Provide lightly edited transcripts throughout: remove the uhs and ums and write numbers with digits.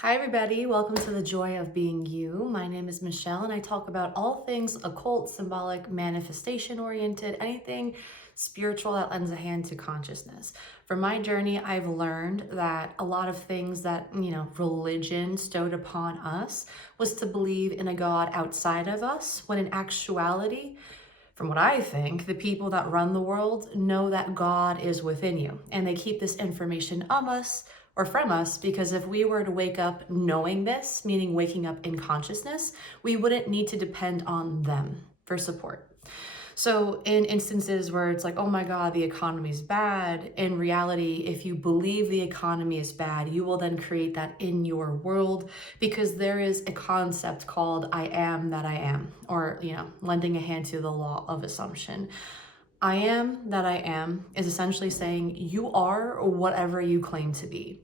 Hi, everybody. Welcome to the Joy of Being You. My name is Michelle, and I talk about all things occult, symbolic, manifestation oriented, anything spiritual that lends a hand to consciousness. From my journey, I've learned that a lot of things that, religion stowed upon us was to believe in a God outside of us, when in actuality, from what I think, the people that run the world know that God is within you, and they keep this information of us or from us because if we were to wake up knowing this, meaning waking up in consciousness, we wouldn't need to depend on them for support. So in instances where it's like, oh my God, the economy's bad, in reality, if you believe the economy is bad, you will then create that in your world because there is a concept called I am that I am, or, lending a hand to the law of assumption. I am that I am is essentially saying you are whatever you claim to be.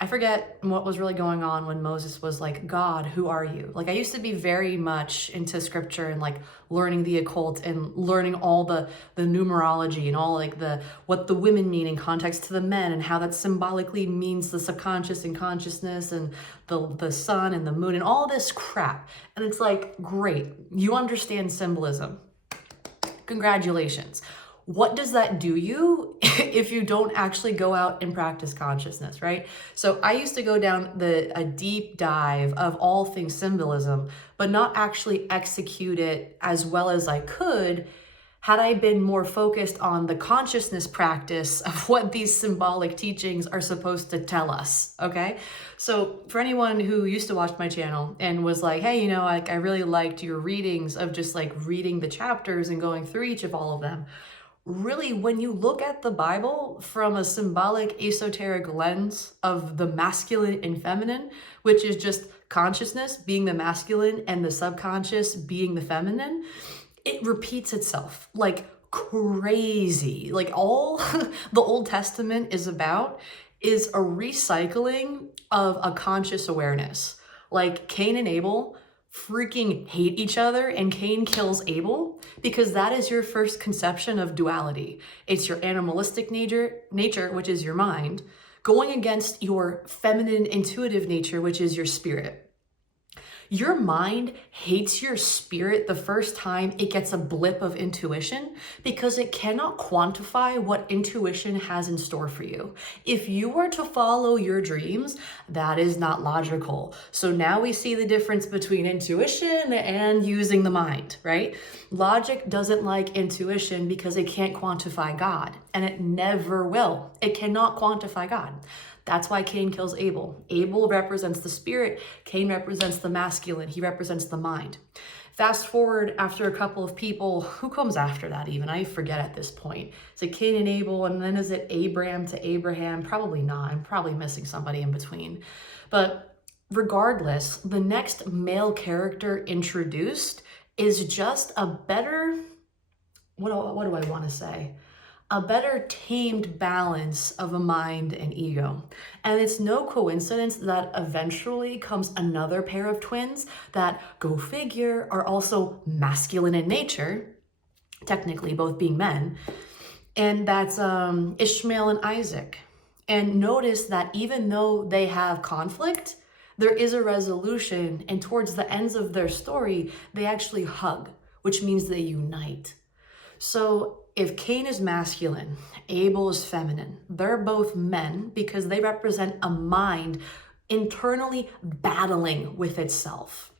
I forget what was really going on when Moses was like, God, who are you? Like, I used to be very much into scripture and like learning the occult and learning all the numerology and all like what the women mean in context to the men and how that symbolically means the subconscious and consciousness and the sun and the moon and all this crap. And it's like, great, you understand symbolism. Congratulations. What does that do you if you don't actually go out and practice consciousness, right? So I used to go down a deep dive of all things symbolism, but not actually execute it as well as I could had I been more focused on the consciousness practice of what these symbolic teachings are supposed to tell us, okay? So for anyone who used to watch my channel and was like, hey, I really liked your readings of just like reading the chapters and going through each of all of them. Really, when you look at the Bible from a symbolic, esoteric lens of the masculine and feminine, which is just consciousness being the masculine and the subconscious being the feminine, it repeats itself like crazy. Like all the Old Testament is about is a recycling of a conscious awareness. Like Cain and Abel freaking hate each other and Cain kills Abel because that is your first conception of duality. It's your animalistic nature, which is your mind, going against your feminine intuitive nature, which is your spirit. Your mind hates your spirit the first time it gets a blip of intuition because it cannot quantify what intuition has in store for you. If you were to follow your dreams, that is not logical. So now we see the difference between intuition and using the mind, right? Logic doesn't like intuition because it can't quantify God, and it never will. It cannot quantify God. That's why Cain kills Abel. Abel represents the spirit. Cain represents the masculine. He represents the mind. Fast forward after a couple of people, who comes after that even? I forget at this point. Is it Cain and Abel, and then is it Abram to Abraham? Probably not. I'm probably missing somebody in between. But regardless, the next male character introduced is just a better, what do I want to say? A better tamed balance of a mind and ego. And it's no coincidence that eventually comes another pair of twins that, go figure, are also masculine in nature, technically both being men, and that's Ishmael and Isaac. And notice that even though they have conflict, there is a resolution, and towards the ends of their story, they actually hug, which means they unite. So if Cain is masculine, Abel is feminine, they're both men because they represent a mind internally battling with itself.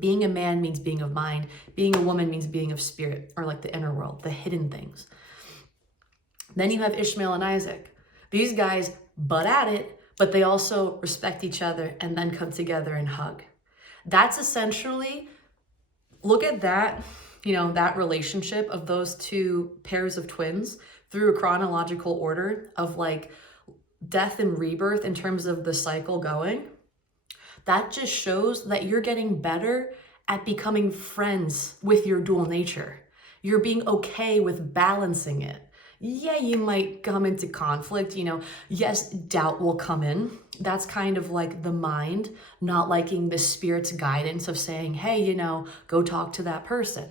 Being a man means being of mind. Being a woman means being of spirit, or like the inner world, the hidden things. Then you have Ishmael and Isaac. These guys butt at it, but they also respect each other and then come together and hug. That's essentially, look at that. That relationship of those two pairs of twins through a chronological order of like death and rebirth in terms of the cycle going. That just shows that you're getting better at becoming friends with your dual nature. You're being okay with balancing it. Yeah, you might come into conflict, yes, doubt will come in. That's kind of like the mind not liking the spirit's guidance of saying, hey, go talk to that person.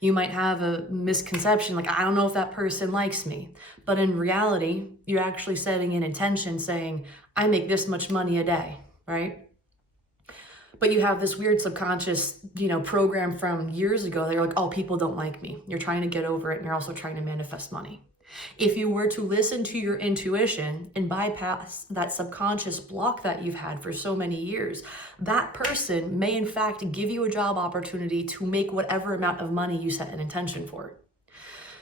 You might have a misconception, like, I don't know if that person likes me. But in reality, you're actually setting an intention saying, I make this much money a day. right? But you have this weird subconscious, program from years ago that you're like, oh, people don't like me. You're trying to get over it, and you're also trying to manifest money. If you were to listen to your intuition and bypass that subconscious block that you've had for so many years, that person may in fact give you a job opportunity to make whatever amount of money you set an intention for.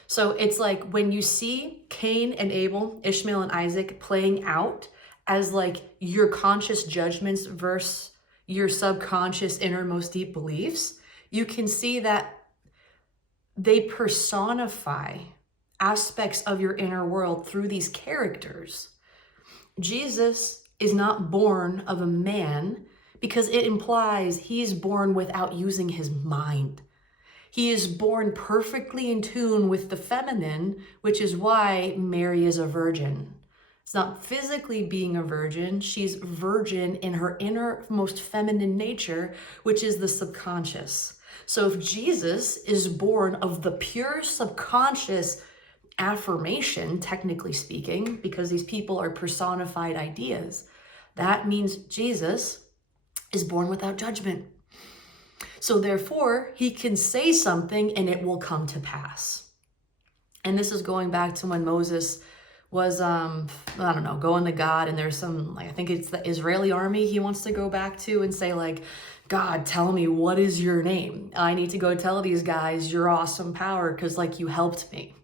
So it's like when you see Cain and Abel, Ishmael and Isaac playing out as like your conscious judgments versus your subconscious innermost deep beliefs, you can see that they personify aspects of your inner world through these characters. Jesus is not born of a man because it implies he's born without using his mind. He is born perfectly in tune with the feminine, which is why Mary is a virgin. It's not physically being a virgin. She's virgin in her innermost feminine nature, which is the subconscious. So if Jesus is born of the pure subconscious affirmation, technically speaking, because these people are personified ideas, that means Jesus is born without judgment. So therefore, he can say something and it will come to pass. And this is going back to when Moses was, going to God, and there's some, I think it's the Israeli army he wants to go back to and say like, God, tell me, what is your name? I need to go tell these guys your awesome power because like you helped me.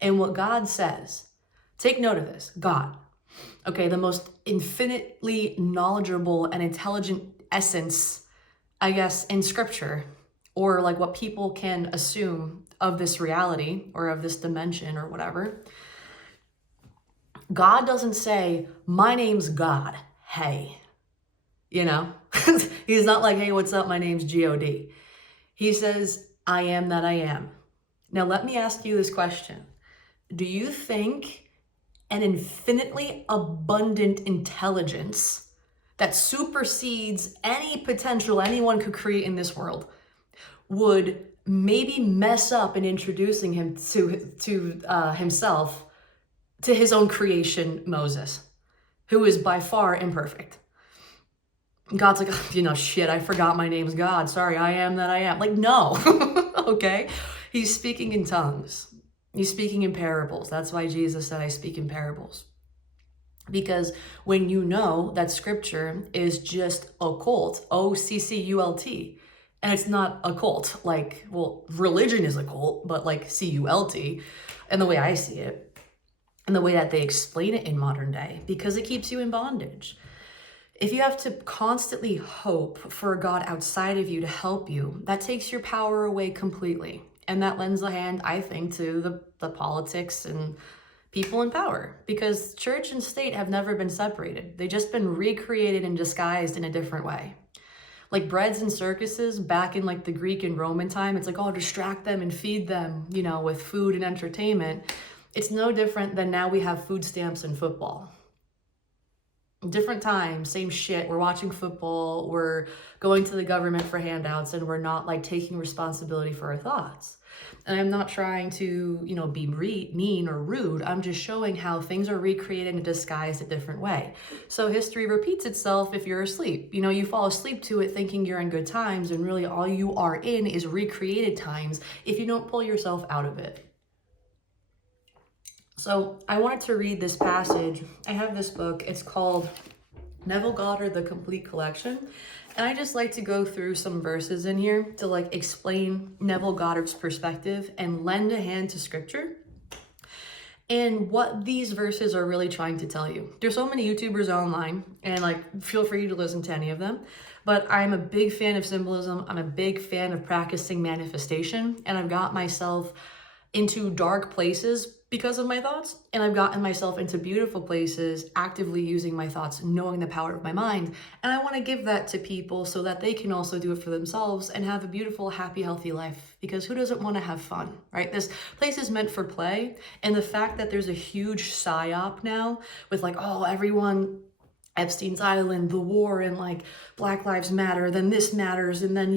And what God says, take note of this, God, okay, the most infinitely knowledgeable and intelligent essence, I guess, in scripture, or like what people can assume of this reality or of this dimension or whatever. God doesn't say, my name's God, hey, he's not like, hey, what's up? My name's G-O-D. He says, I am that I am. Now, let me ask you this question. Do you think an infinitely abundant intelligence that supersedes any potential anyone could create in this world would maybe mess up in introducing him to himself to his own creation, Moses, who is by far imperfect? God's like, shit, I forgot my name's God. Sorry, I am that I am. Like, no, okay? He's speaking in tongues. He's speaking in parables. That's why Jesus said, I speak in parables. Because when you know that scripture is just occult, O-C-C-U-L-T, and it's not a cult, like, well, religion is a cult, but like C-U-L-T, and the way I see it, and the way that they explain it in modern day, because it keeps you in bondage. If you have to constantly hope for a God outside of you to help you, that takes your power away completely. And that lends a hand, I think, to the politics and people in power, because church and state have never been separated. They've just been recreated and disguised in a different way. Like breads and circuses back in like the Greek and Roman time, it's like, oh, distract them and feed them, with food and entertainment. It's no different than now we have food stamps and football. Different time, same shit. We're watching football, we're going to the government for handouts, and we're not like taking responsibility for our thoughts. And I'm not trying to, be mean or rude. I'm just showing how things are recreated and disguised a different way. So history repeats itself if you're asleep. You fall asleep to it thinking you're in good times, and really all you are in is recreated times if you don't pull yourself out of it. So I wanted to read this passage. I have this book. It's called Neville Goddard, The Complete Collection. And I just like to go through some verses in here to like explain Neville Goddard's perspective and lend a hand to scripture and what these verses are really trying to tell you. There's so many YouTubers online, and like feel free to listen to any of them. But I'm a big fan of symbolism. I'm a big fan of practicing manifestation, and I've got myself into dark places because of my thoughts, and I've gotten myself into beautiful places actively using my thoughts, knowing the power of my mind. And I want to give that to people so that they can also do it for themselves and have a beautiful, happy, healthy life, because who doesn't want to have fun, right? This place is meant for play, and the fact that there's a huge psyop now with like, oh, everyone, Epstein's Island, the war, and like Black Lives Matter, then this matters, and then,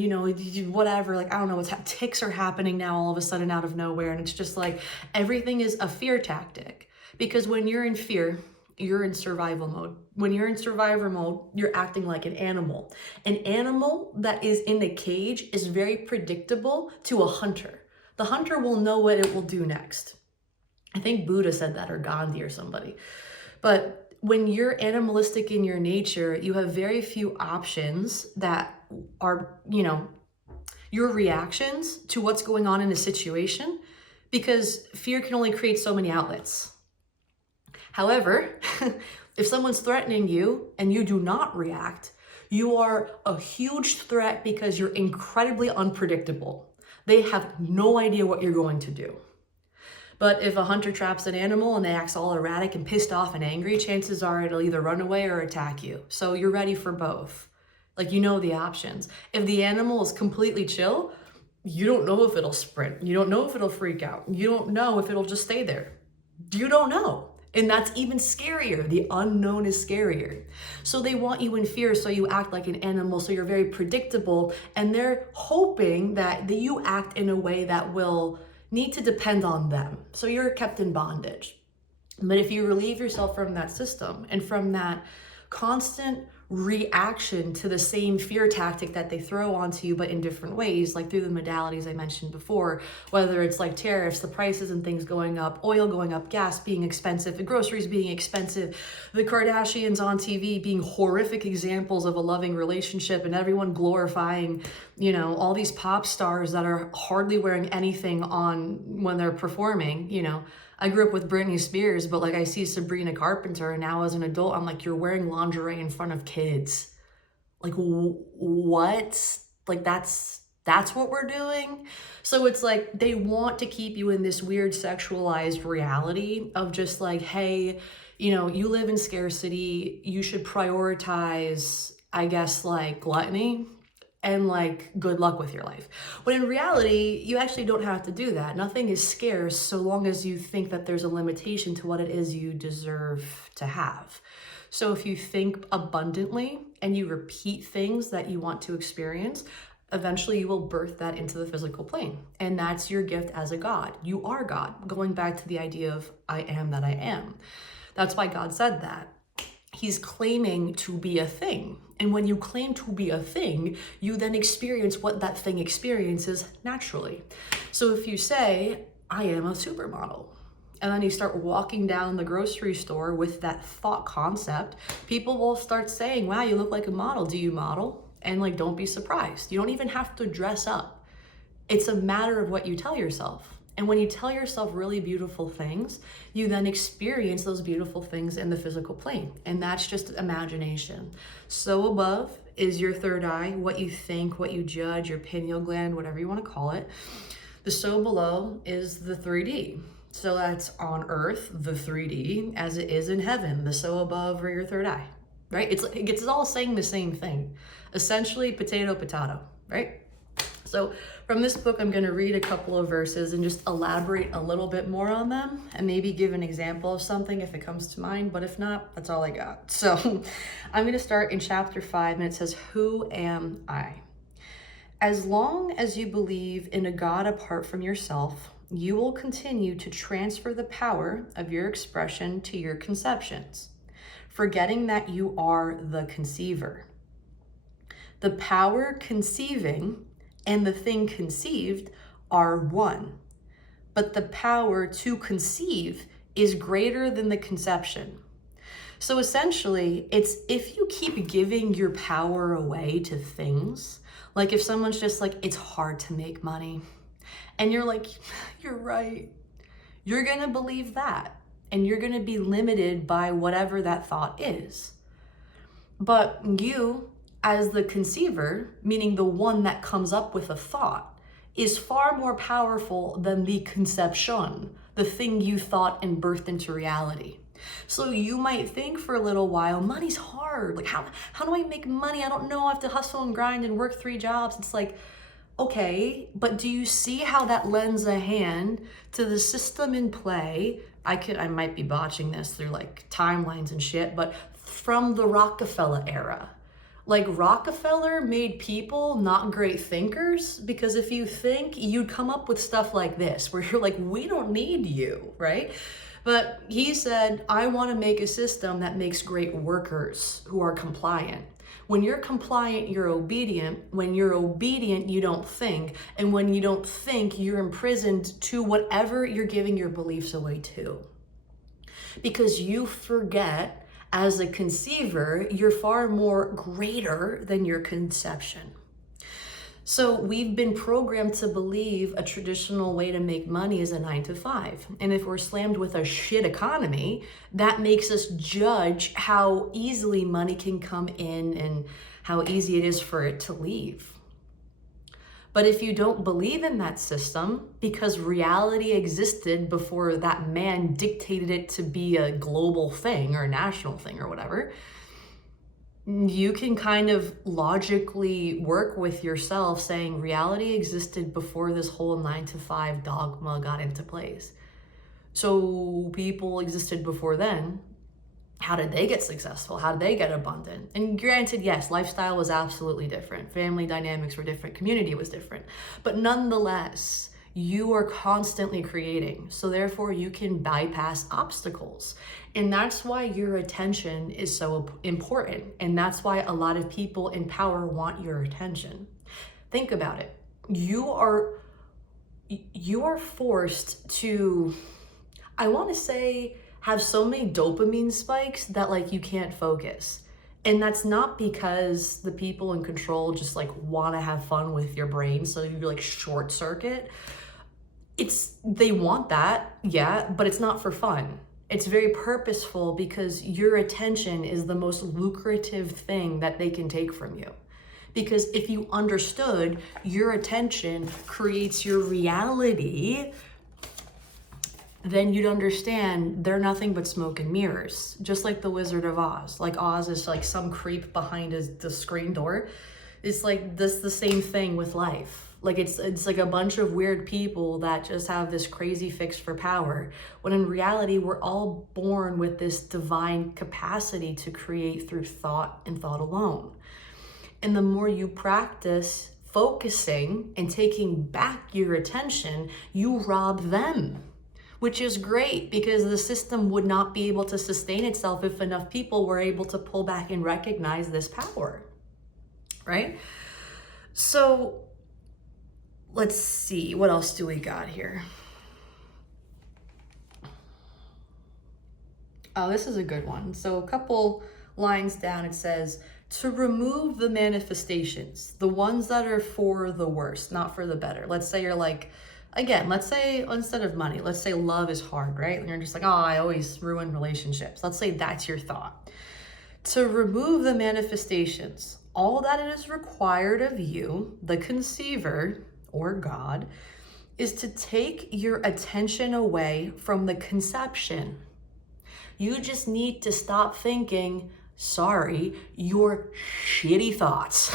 whatever, like, I don't know, ticks are happening now all of a sudden out of nowhere, and it's just like, everything is a fear tactic, because when you're in fear, you're in survival mode. When you're in survival mode, you're acting like an animal. An animal that is in a cage is very predictable to a hunter. The hunter will know what it will do next. I think Buddha said that, or Gandhi or somebody. But when you're animalistic in your nature, you have very few options that are, your reactions to what's going on in a situation, because fear can only create so many outlets. However, if someone's threatening you and you do not react, you are a huge threat because you're incredibly unpredictable. They have no idea what you're going to do. But if a hunter traps an animal and they act all erratic and pissed off and angry, chances are it'll either run away or attack you. So you're ready for both. Like, you know the options. If the animal is completely chill, you don't know if it'll sprint. You don't know if it'll freak out. You don't know if it'll just stay there. You don't know. And that's even scarier. The unknown is scarier. So they want you in fear, so you act like an animal, so you're very predictable, and they're hoping that you act in a way that will need to depend on them. So you're kept in bondage. But if you relieve yourself from that system and from that constant reaction to the same fear tactic that they throw onto you, but in different ways, like through the modalities I mentioned before, whether it's like tariffs, the prices and things going up, oil going up, gas being expensive, the groceries being expensive, the Kardashians on TV being horrific examples of a loving relationship, and everyone glorifying, all these pop stars that are hardly wearing anything on when they're performing. I grew up with Britney Spears, but like I see Sabrina Carpenter, and now as an adult, I'm like, you're wearing lingerie in front of kids. Like, what? Like, that's what we're doing? So it's like they want to keep you in this weird sexualized reality of just like, hey, you live in scarcity, you should prioritize, I guess, like gluttony, and like, good luck with your life. When in reality, you actually don't have to do that. Nothing is scarce so long as you think that there's a limitation to what it is you deserve to have. So if you think abundantly and you repeat things that you want to experience, eventually you will birth that into the physical plane. And that's your gift as a God. You are God. Going back to the idea of I am that I am. That's why God said that. He's claiming to be a thing. And when you claim to be a thing, you then experience what that thing experiences naturally. So if you say, I am a supermodel, and then you start walking down the grocery store with that thought concept, people will start saying, wow, you look like a model. Do you model? And like, don't be surprised. You don't even have to dress up. It's a matter of what you tell yourself. And when you tell yourself really beautiful things, you then experience those beautiful things in the physical plane. And that's just imagination. So above is your third eye, what you think, what you judge, your pineal gland, whatever you want to call it. The so below is the 3D. So that's on earth, the 3D, as it is in heaven, the so above or your third eye, right? It's all saying the same thing. Essentially, potato, potato, right? So from this book, I'm going to read a couple of verses and just elaborate a little bit more on them and maybe give an example of something if it comes to mind. But if not, that's all I got. So I'm going to start in chapter 5, and it says, who am I? As long as you believe in a God apart from yourself, you will continue to transfer the power of your expression to your conceptions, forgetting that you are the conceiver. The power conceiving and the thing conceived are one, but the power to conceive is greater than the conception. So essentially, it's if you keep giving your power away to things, like if someone's just like, it's hard to make money, and you're like, you're right, you're gonna believe that, and you're gonna be limited by whatever that thought is. But you, as the conceiver, meaning the one that comes up with a thought, is far more powerful than the conception, the thing you thought and birthed into reality. So you might think for a little while, money's hard. Like, how do I make money? I don't know. I have to hustle and grind and work 3 jobs. It's like, okay, but do you see how that lends a hand to the system in play? I might be botching this through like timelines and shit, but from the Rockefeller era. Like, Rockefeller made people not great thinkers, because if you think, you'd come up with stuff like this, where you're like, we don't need you, right? But he said, I want to make a system that makes great workers who are compliant. When you're compliant, you're obedient. When you're obedient, you don't think. And when you don't think, you're imprisoned to whatever you're giving your beliefs away to. Because you forget, as a conceiver, you're far more greater than your conception. So we've been programmed to believe a traditional way to make money is a 9 to 5. And if we're slammed with a shit economy, that makes us judge how easily money can come in and how easy it is for it to leave. But if you don't believe in that system, because reality existed before that man dictated it to be a global thing or a national thing or whatever, you can kind of logically work with yourself saying reality existed before this whole 9 to 5 dogma got into place. So people existed before then. How did they get successful? How did they get abundant? And granted, yes, lifestyle was absolutely different. Family dynamics were different. Community was different. But nonetheless, you are constantly creating. So therefore, you can bypass obstacles. And that's why your attention is so important. And that's why a lot of people in power want your attention. Think about it. You are forced to, I want to say, have so many dopamine spikes that like you can't focus. And that's not because the people in control just like want to have fun with your brain, so you like short circuit. They want that, yeah, but it's not for fun. It's very purposeful because your attention is the most lucrative thing that they can take from you. Because if you understood your attention creates your reality, then you'd understand they're nothing but smoke and mirrors. Just like the Wizard of Oz. Like Oz is like some creep behind the screen door. It's like this the same thing with life. Like it's like a bunch of weird people that just have this crazy fix for power, when in reality we're all born with this divine capacity to create through thought and thought alone. And the more you practice focusing and taking back your attention, you rob them, which is great because the system would not be able to sustain itself if enough people were able to pull back and recognize this power, right? So let's see, what else do we got here? Oh, this is a good one. So a couple lines down, it says, to remove the manifestations, the ones that are for the worse, not for the better. Let's say you're like, again, let's say instead of money, let's say love is hard, right? And you're just like, oh, I always ruin relationships. Let's say that's your thought. To remove the manifestations, all that it is required of you, the conceiver or God, is to take your attention away from the conception. You just need to stop thinking, sorry, your shitty thoughts.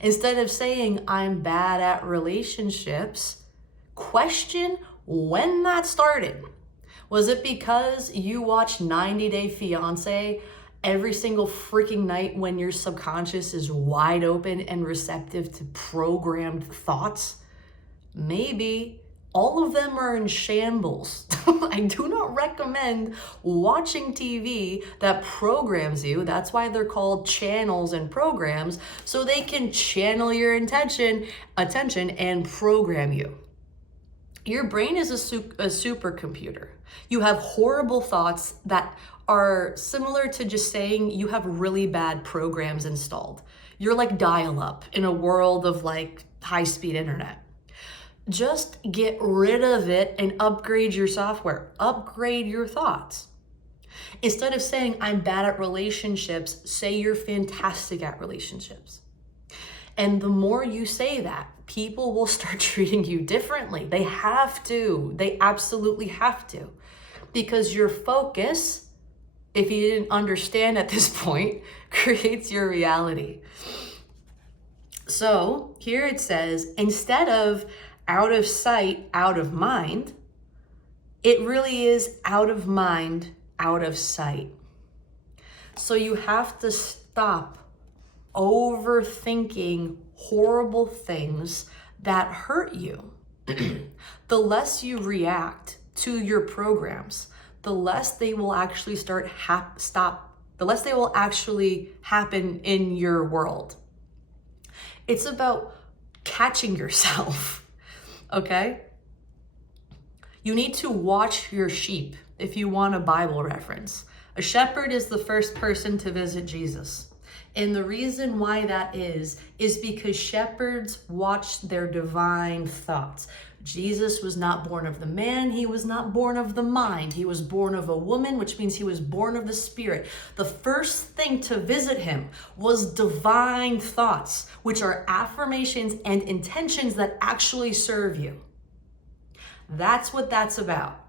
Instead of saying, I'm bad at relationships, question when that started. Was it because you watched 90 Day Fiancé every single freaking night when your subconscious is wide open and receptive to programmed thoughts? Maybe. All of them are in shambles. I do not recommend watching TV that programs you. That's why they're called channels and programs, so they can channel your attention and program you. Your brain is a supercomputer. You have horrible thoughts that are similar to just saying you have really bad programs installed. You're like dial-up in a world of like high-speed internet. Just get rid of it and upgrade your software. Upgrade your thoughts. Instead of saying, I'm bad at relationships, say you're fantastic at relationships. And the more you say that, people will start treating you differently. They have to. They absolutely have to. Because your focus, if you didn't understand at this point, creates your reality. So here it says, instead of out of sight, out of mind, it really is out of mind, out of sight. So you have to stop overthinking horrible things that hurt you. The less you react to your programs, the less they will actually the less they will actually happen in your world. It's about catching yourself, okay? You need to watch your sheep if you want a Bible reference. A shepherd is the first person to visit Jesus. And the reason why that is because shepherds watched their divine thoughts. Jesus was not born of the man, he was not born of the mind. He was born of a woman, which means he was born of the Spirit. The first thing to visit him was divine thoughts, which are affirmations and intentions that actually serve you. That's what that's about.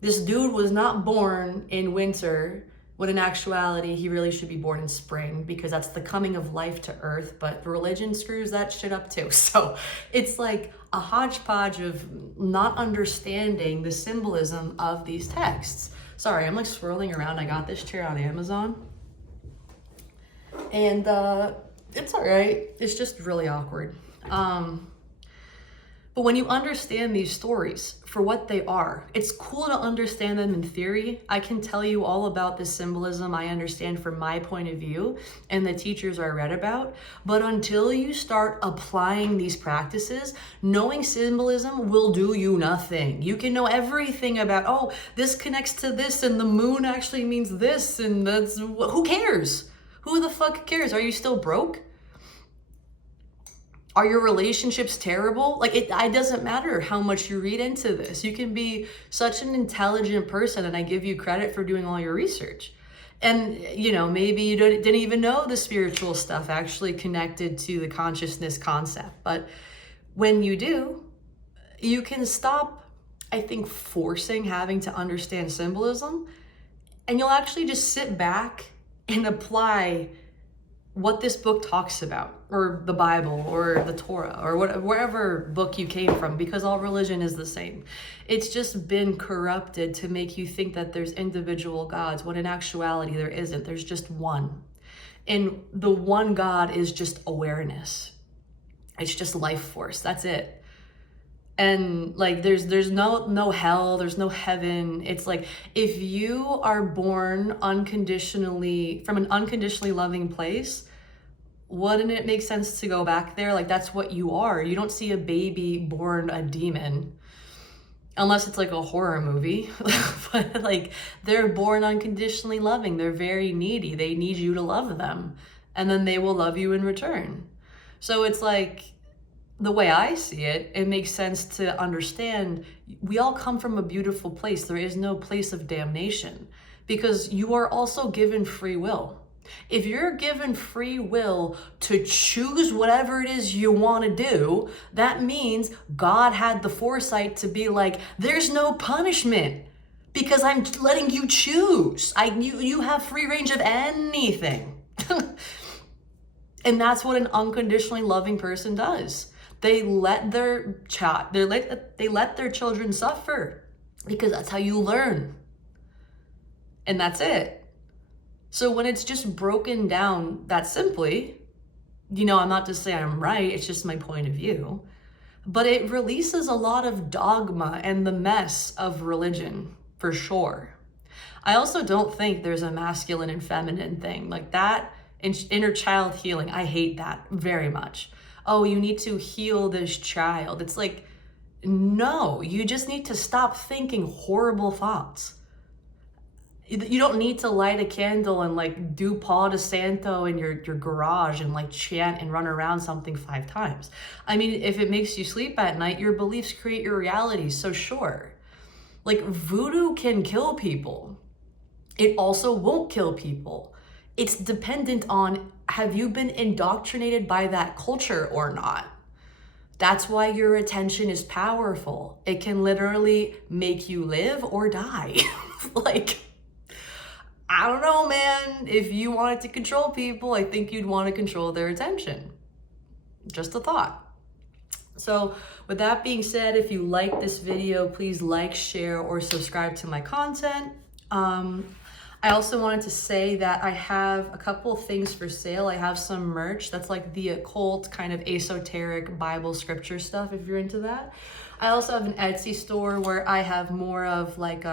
This dude was not born in winter, when in actuality, he really should be born in spring, because that's the coming of life to earth, but religion screws that shit up too. So it's like a hodgepodge of not understanding the symbolism of these texts. Sorry, I'm like swirling around. I got this chair on Amazon. And it's all right. It's just really awkward. But when you understand these stories for what they are, it's cool to understand them in theory. I can tell you all about the symbolism I understand from my point of view and the teachers I read about. But until you start applying these practices, knowing symbolism will do you nothing. You can know everything about, oh, this connects to this and the moon actually means this, and that's, who cares? Who the fuck cares? Are you still broke? Are your relationships terrible? Like, it doesn't matter how much you read into this. You can be such an intelligent person, and I give you credit for doing all your research. And, you know, maybe you didn't even know the spiritual stuff actually connected to the consciousness concept. But when you do, you can stop, I think, forcing having to understand symbolism, and you'll actually just sit back and apply what this book talks about, or the Bible, or the Torah, or wherever book you came from, because all religion is the same. It's just been corrupted to make you think that there's individual gods, when in actuality there isn't. There's just one. And the one God is just awareness. It's just life force. That's it. And like there's no hell, there's no heaven. It's like, if you are born unconditionally from an unconditionally loving place, wouldn't it make sense to go back there? Like, that's what you are. You don't see a baby born a demon unless it's like a horror movie. But like, they're born unconditionally loving. They're very needy. They need you to love them, and then they will love you in return. So it's like, the way I see it, it makes sense to understand we all come from a beautiful place. There is no place of damnation, because you are also given free will. If you're given free will to choose whatever it is you want to do, that means God had the foresight to be like, there's no punishment because I'm letting you choose. You have free range of anything. And that's what an unconditionally loving person does. They let their children suffer, because that's how you learn. And that's it. So when it's just broken down that simply, you know, I'm not to say I'm right, it's just my point of view, but it releases a lot of dogma and the mess of religion, for sure. I also don't think there's a masculine and feminine thing like that. Inner child healing, I hate that very much. Oh, you need to heal this child. It's like, no, you just need to stop thinking horrible thoughts. You don't need to light a candle and like do Paul DeSanto in your garage and like chant and run around something 5 times. I mean, if it makes you sleep at night, your beliefs create your reality, so sure. Like, voodoo can kill people. It also won't kill people. It's dependent on, have you been indoctrinated by that culture or not? That's why your attention is powerful. It can literally make you live or die. Like, I don't know, man. If you wanted to control people, I think you'd want to control their attention. Just a thought. So with that being said, if you like this video, please like, share, or subscribe to my content. I also wanted to say that I have a couple of things for sale. I have some merch that's like the occult, kind of esoteric Bible scripture stuff, if you're into that. I also have an Etsy store where I have more of like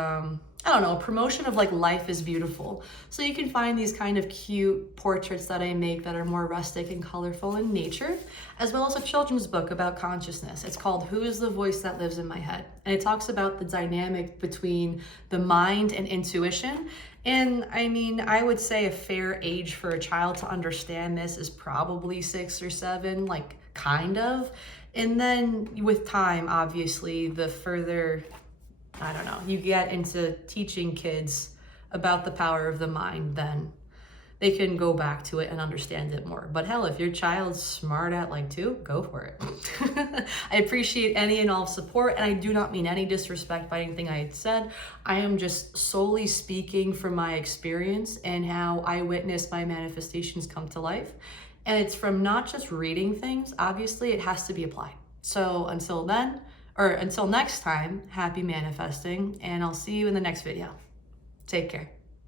I don't know, promotion of like life is beautiful. So you can find these kind of cute portraits that I make that are more rustic and colorful in nature, as well as a children's book about consciousness. It's called Who is the Voice That Lives in My Head? And it talks about the dynamic between the mind and intuition. And I mean, I would say a fair age for a child to understand this is probably 6 or 7, like kind of. And then with time, obviously, the further, I don't know, you get into teaching kids about the power of the mind, then they can go back to it and understand it more. But hell, if your child's smart at like 2, go for it. I appreciate any and all support, and I do not mean any disrespect by anything I had said. I am just solely speaking from my experience and how I witness my manifestations come to life. And it's from not just reading things, obviously, it has to be applied. So until then, or until next time, happy manifesting, and I'll see you in the next video. Take care.